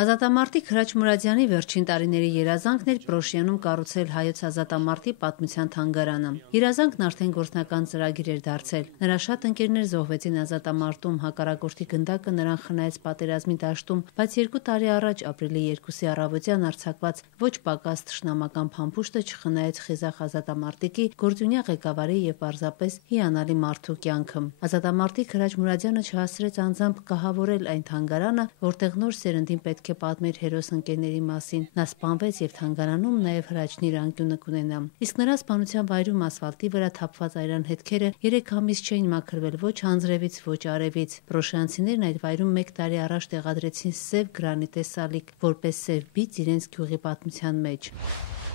Ազատամարտիկ Հրաչ Մուրադյանի վերջին տարիների երազանքն էր Պրոշյանում կառուցել հայոց ազատամարտի պատմության թանգարանը։ Երազանքն արդեն գործնական ծրագիր էր դարձել։ Նրա շատ ընկերներ զոհվեցին ազատամարտում, հակառակորդի գնդակը նրան խնայեց պատերազմի դաշտում, բայց 2 տարի առաջ ապրիլի 2-ի առավոտյան արձակված ոչ պակաս թշնամական փամփուշտը չխնայեց խիզախ ազատամարտիկի, գործունյա ղեկավարի եւ պարզապես հիանալի մարդու կյանքը։ Ազատամարտիկ Հրաչ Մուրադյանը չհասցրեց անձամբ կահավորել այն թանգարանը, որտեղ նոր սերնդին պետք է պատմեր հերոս ընկերների մասին։ Նա սպանվեց եւ թանգարանում նաեւ Հրաչն իր անկյունը կունենա։ Իսկ նրա սպանության վայրում ասֆալտի վրա թափված այրան հետքերը 3 ամիս չէին մաքրվել ոչ անձրևից, ոչ արևից։ Պրոշյանցիներն այդ վայրում 1 տարի առաջ տեղադրեցին սև գրանիտե սալիկ, որպես սև բիծ իրենց գյուղի պատմության մեջ։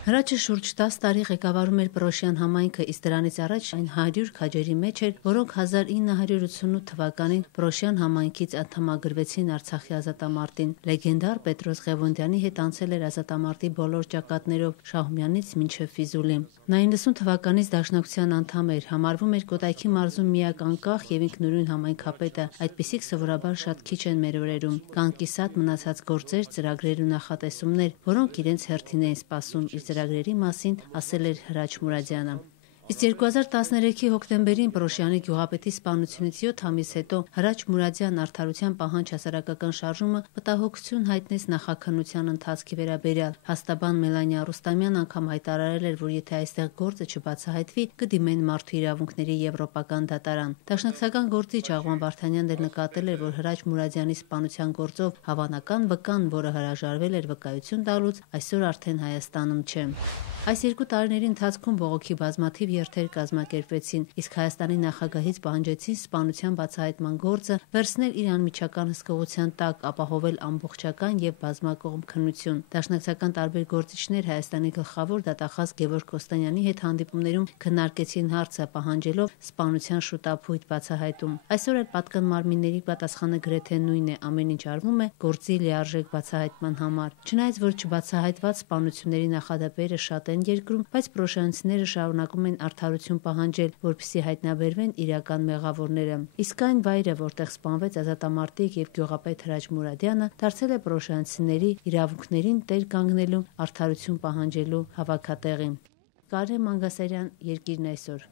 Հրաչը շուրջ 10 տարի ղեկավարում էր Պրոշյան համայնքը, իսկ դրանից առաջ այն 100 քաջերի մեջ էր, որոնք 1988 թվականին Պրոշյան համայնքից անդամագրվեցին Արցախի ազատամարտին։ Լեգենդար Պետրոս Ղևոնդյանի հետ անցել էր ազատամարտի բոլոր ճակատներով Շահումյանից մինչև Ֆիզուլի։ Նա 90 թվականից Դաշնակցության անդամ էր, համարվում էր Կոտայքի մարզում միակ անկախ եւ ինքնուրույն համայնքապետը։ Այդպիսիք սովորաբար շատ քիչ են մեր օրերում։ Կան կիսատ մնացած գործեր, ծրագրեր ու նախատեսումներ, որոնք իրենց հերթին էին սպասում։ Իր ծրագրերի մասին ասել էր Հրաչ Մուրադյանը։ Իսկ 2013-ի հոկտեմբերին Պրոշյանի գյուղապետի սպանությունից 7 ամիս հետո Հրաչ Մուրադյան արդարության պահանջ հասարակական շարժումը մտահոգություն հայտնեց նախաքննության ընթացքի վերաբերյալ։ Հաստաբան Մելանիա Ռուստամյան անգամ հայտարարել էր, որ եթե այստեղ գործը չբացահայտվի, կդիմեն մարդու իրավունքների եվրոպական դատարան։ Դաշնակցական գործիչ Աղվան Վարդանյանն էլ նկատել էր, որ Հրաչ Մուրադյանի սպանության գործով հավանական վկան, որը հրաժարվել էր վկայություն տալուց, այսօր արդեն Հայաստանում չէ։ Այս 2 տարիների ընթացքում բողոքի բազմաթիվ երթեր կազմակերպվեցին, իսկ Հայաստանի նախագահից պահանջեցին սպանության բացահայտման գործը վերցնել իր անմիջական հսկողության տակ, ապահովել ամբողջական եւ բազմակողմ քննություն։ Դաշնակցական տարբեր գործիչներ Հայաստանի գլխավոր դատախազ Գևորգ Կոստանյանի հետ հանդիպումներում քննարկեցին հարցը, պահանջելով սպանության շուտափույթ բացահայտում։ Այսօր էլ պատկան մարմինների պատասխանը գրեթե նույնն է, ամեն ինչ արվում է գործի լիարժեք բացահայտման համար։ Չնայած որ չբացահայտված սպանությունների նախադեպերը շատ են երկրում, բայց պրոշյանցիները շարունակում են արդարություն պահանջել, որպեսզի հայտնաբերվեն իրական մեղավորները։ Իսկ այն վայրը, որտեղ սպանվեց ազատամարտիկ եւ գյուղապետ Հրաչ Մուրադյանը, դարձել է պրոշյանցիների իրավունքներին տեր կանգնելու, արդարություն պահանջելու հավաքատեղի։ Կարեն Մանգասարյան, Երկիրն այսօր։